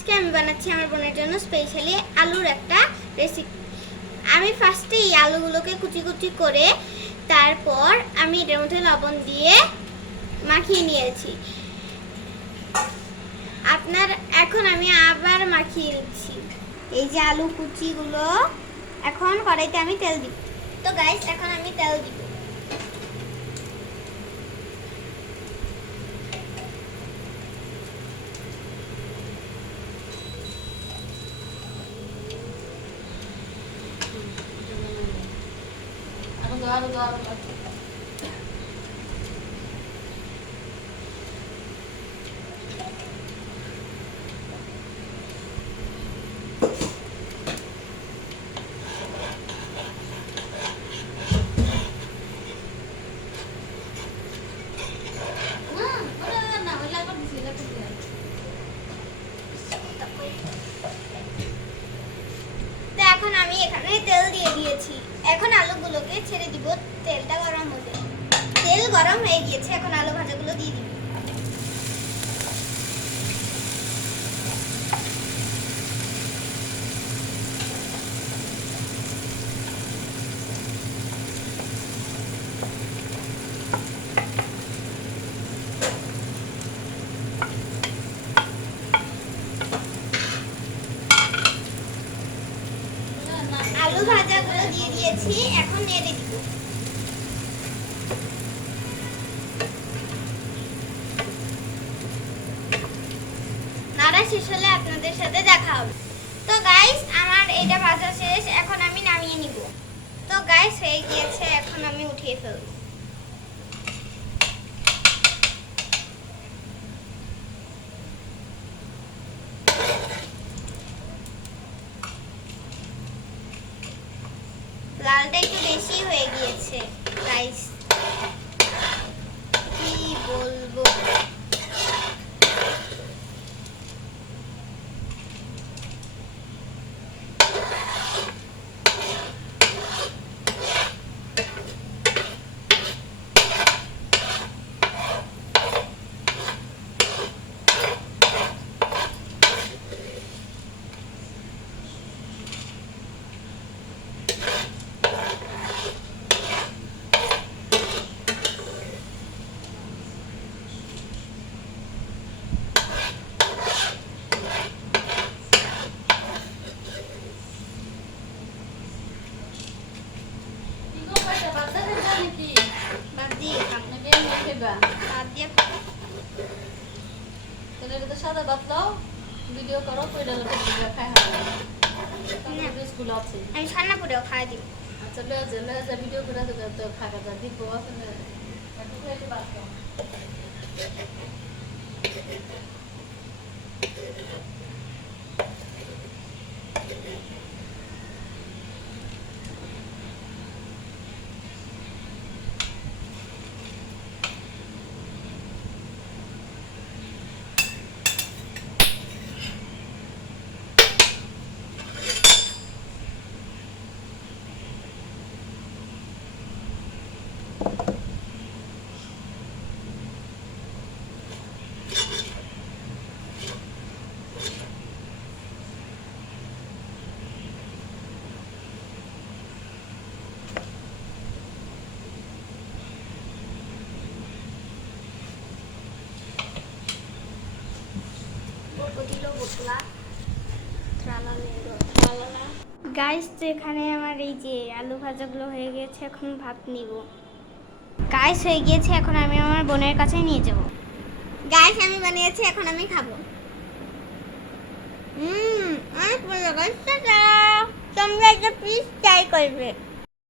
আজকে আমি বানাচ্ছি আমার বোনের জন্য স্পেশালি আলুর একটা রেসিপি। আমি ফার্স্টে এই আলুগুলোকে কুচি কুচি করে তারপর আমি এর মধ্যে লবণ দিয়ে মাখিয়ে নিয়েছি। এখন আমি আবার মাখিয়ে নিচ্ছি। এই যে আলু কুচিগুলো, এখন কড়াইতে আমি তেল দিব। তো গাইস, এখন আমি তেল দিব। এখন আমি এখানে তেল দিয়ে দিয়েছি। এখন আলুগুলোকে ছেড়ে দিব। তেলটা গরম হতে, তেল গরম হয়ে গিয়েছে। এখন আলু ভাজাগুলো দিয়ে দিব। আলু ভাজাগুলো দিয়ে দিয়েছি, এখন নেড়ে দিব। নাড়া শেষ হলে আপনাদের সাথে দেখা হবে। তো গাইস, আমার এটা ভাজা শেষ, এখন আমি নামিয়ে নিব। তো গাইস, হয়ে গিয়েছে, এখন আমি উঠিয়ে ফেলব। লালটা একটু বেশি হয়ে গিয়েছে গাইস, কি বলবো। সাদা ভাত দাও, ভিডিও করো, কইরা খাই স্কুল আছে। আমি ছানা পুরেও খাই দিব। আচ্ছা, লয়ে যা ভিডিও করে তো খাগা যা দিব আছে না, একটু খাইতে ভাত দাও। গাইস, তো এখানে আমার এই যে আলু ভাজাগুলো হয়ে গিয়েছে, এখন ভাত নিব। গাইস, হয়ে গিয়েছে, এখন আমি আমার বোনের কাছে নিয়ে যাব। গাইস, আমি বানিয়েছি, এখন আমি খাবো। অনেক ভালো গাইস। তোমরা একটা প্লিজ ট্রাই করবে।